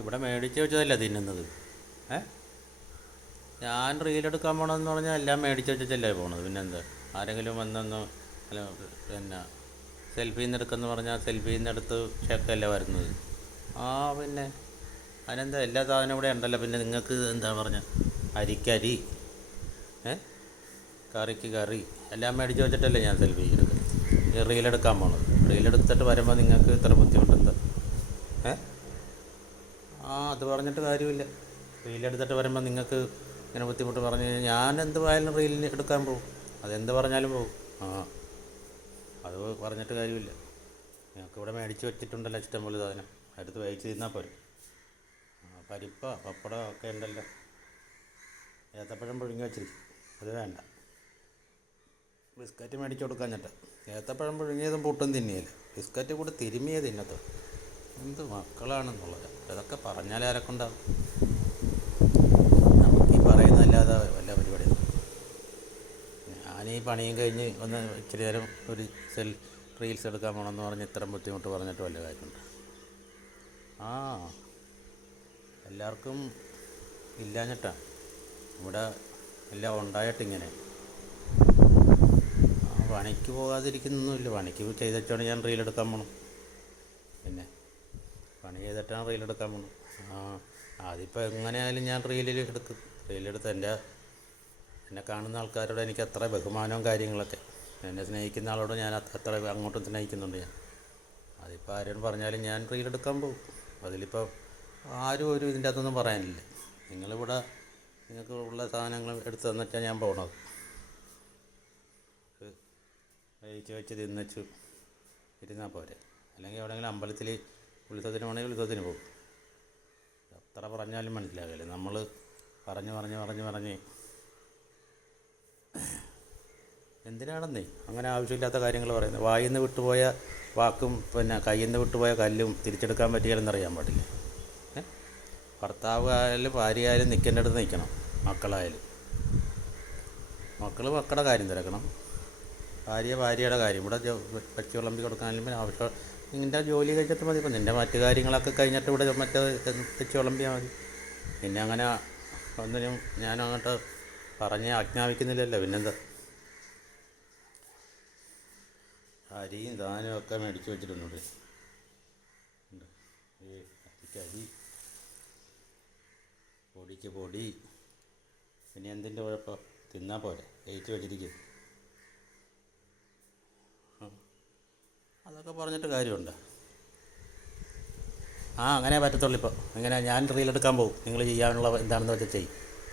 ഇവിടെ മേടിച്ച് വെച്ചതല്ല തിന്നുന്നത്. ഏ ഞാൻ റീലെടുക്കാൻ പോകണമെന്ന് പറഞ്ഞാൽ എല്ലാം മേടിച്ച് വെച്ചല്ലേ പോണത്. പിന്നെന്താ, ആരെങ്കിലും വന്നൊന്ന് അല്ല പിന്നെ സെൽഫിയിൽ നിന്ന് എടുക്കുമെന്ന് പറഞ്ഞാൽ സെൽഫിയിൽ നിന്ന് എടുത്ത് ഷേക്കല്ലേ വരുന്നത്. ആ പിന്നെ അതിനെന്താ, എല്ലാ സാധനവും ഇവിടെ ഉണ്ടല്ലോ. പിന്നെ നിങ്ങൾക്ക് എന്താ പറഞ്ഞ, അരിക്കരി, ഏ കറിക്ക് കറി എല്ലാം മേടിച്ച് വെച്ചിട്ടല്ലേ ഞാൻ സെൽഫി എടുക്കുന്നത്, ഈ റീലെടുക്കാൻ പോണത്. റീലെടുത്തിട്ട് വരുമ്പോൾ നിങ്ങൾക്ക് ഇത്ര ബുദ്ധിമുട്ടെന്താ? ഏ അത് പറഞ്ഞിട്ട് കാര്യമില്ല. റീലെടുത്തിട്ട് വരുമ്പോൾ നിങ്ങൾക്ക് ഇങ്ങനെ ബുദ്ധിമുട്ട് പറഞ്ഞു കഴിഞ്ഞാൽ ഞാൻ എന്ത് പോയാലും റീലിൽ എടുക്കാൻ പോകും. അതെന്ത് പറഞ്ഞാലും പോകും. അത് പറഞ്ഞിട്ട് കാര്യമില്ല. ഞങ്ങൾക്ക് ഇവിടെ മേടിച്ച് വെച്ചിട്ടുണ്ടല്ലോ ഇഷ്ടംപോലെ സാധനം, അടുത്ത് വേവിച്ച് തിന്നാൽ പോരെ. പരിപ്പ പപ്പടം ഒക്കെ ഉണ്ടല്ലോ. ഏത്തപ്പഴം പുഴുങ്ങി വെച്ചിരിക്കും, അത് വേണ്ട. ബിസ്ക്കറ്റ് മേടിച്ച് കൊടുക്കാൻ ചേട്ടാ. ഏത്തപ്പഴം പുഴുങ്ങിയതും പുട്ടും തിന്നിയില്ല, ബിസ്ക്കറ്റ് കൂടെ തിരുമിയേ തിന്നത്തുള്ളൂ. എന്ത് മക്കളാണെന്നുള്ളത്. അതൊക്കെ പറഞ്ഞാൽ ആരൊക്കെണ്ടാവും? നമുക്ക് ഈ പറയുന്നതല്ലാതെ വല്ല പരിപാടിയും. ഞാനീ പണിയും കഴിഞ്ഞ് ഒന്ന് ഇച്ചിരി നേരം ഒരു റീൽസ് എടുക്കാൻ പോകണമെന്ന് പറഞ്ഞ് ഇത്രയും ബുദ്ധിമുട്ട് പറഞ്ഞിട്ട് വല്ല കാര്യമുണ്ട്? എല്ലാവർക്കും ഇല്ലാഞ്ഞിട്ടാണ്, ഇവിടെ എല്ലാം ഉണ്ടായിട്ടിങ്ങനെ. പണിക്ക് പോകാതിരിക്കുന്നൊന്നുമില്ല. പണിക്ക് ചെയ്തിട്ടാണ് ഞാൻ റീലെടുക്കാൻ പോകണം. പിന്നെ പണി ചെയ്തിട്ടാണ് റീലെടുക്കാൻ പോകണം. അതിപ്പോൾ എങ്ങനെയായാലും ഞാൻ റീലെടുക്കും. റീലെടുത്ത് എന്നെ കാണുന്ന ആൾക്കാരോട് എനിക്ക് അത്ര ബഹുമാനവും കാര്യങ്ങളൊക്കെ. എന്നെ സ്നേഹിക്കുന്ന ആളോട് ഞാൻ അത്ര അങ്ങോട്ടും സ്നേഹിക്കുന്നുണ്ട് ഞാൻ. അതിപ്പോൾ ആരും പറഞ്ഞാലും ഞാൻ റീലെടുക്കാൻ പോകും. അതിലിപ്പോൾ ആരും ഇതിൻ്റെ അകത്തൊന്നും പറയാനില്ല. നിങ്ങൾക്ക് ഉള്ള സാധനങ്ങൾ എടുത്ത് തന്നിട്ടാണ് ഞാൻ പോകണത്. കഴിച്ച് വെച്ച് തിന്നച്ചു ഇരുന്നാൽ പോരെ. അല്ലെങ്കിൽ എവിടെയെങ്കിലും അമ്പലത്തിൽ ഉത്സവത്തിന് പോകണമെങ്കിൽ ഉത്സവത്തിന് പോകും. എത്ര പറഞ്ഞാലും മനസ്സിലാകില്ല. നമ്മൾ പറഞ്ഞ് എന്തിനാണെന്നേ അങ്ങനെ ആവശ്യമില്ലാത്ത കാര്യങ്ങൾ പറയുന്നത്. വായിൽ നിന്ന് വിട്ടുപോയ വാക്കും പിന്നെ കയ്യിൽ നിന്ന് വിട്ടുപോയ കല്ലും തിരിച്ചെടുക്കാൻ പറ്റിയാലെന്നറിയാൻ പാടില്ല. ഭർത്താവ് ആയാലും ഭാര്യ ആയാലും നിൽക്കേണ്ടടുത്ത് നിൽക്കണം. മക്കളായാലും മക്കളുടെ കാര്യം തിരക്കണം, ഭാര്യയുടെ കാര്യം. ഇവിടെ വെച്ച് വിളമ്പി കൊടുക്കാനും ആവശ്യം നിൻ്റെ ജോലി കഴിഞ്ഞിട്ട് മതി. ഇപ്പം നിൻ്റെ മറ്റു കാര്യങ്ങളൊക്കെ കഴിഞ്ഞിട്ട് ഇവിടെ വെച്ച് വിളമ്പിയാൽ മതി. പിന്നെ അങ്ങനെ ഒന്നിനും ഞാനങ്ങോട്ട് പറഞ്ഞ് ആജ്ഞാപിക്കുന്നില്ലല്ലോ. പിന്നെന്താ, അരിയും ധാനവും ഒക്കെ മേടിച്ച് വെച്ചിട്ടുണ്ട്. അരി, പൊടിക്ക് പൊടി. പിന്നെ എന്തിൻ്റെ കുഴപ്പം? തിന്നാൽ പോരെ, വേവിച്ച് വെച്ചിരിക്കും. അതൊക്കെ പറഞ്ഞിട്ട് കാര്യമുണ്ടോ? അങ്ങനെ പറ്റത്തുള്ളൂ. ഇപ്പോൾ ഇങ്ങനെ ഞാൻ റീലെടുക്കാൻ പോകും. നിങ്ങൾ ചെയ്യാനുള്ള എന്താണെന്ന് വെച്ചാൽ ചെയ്യും.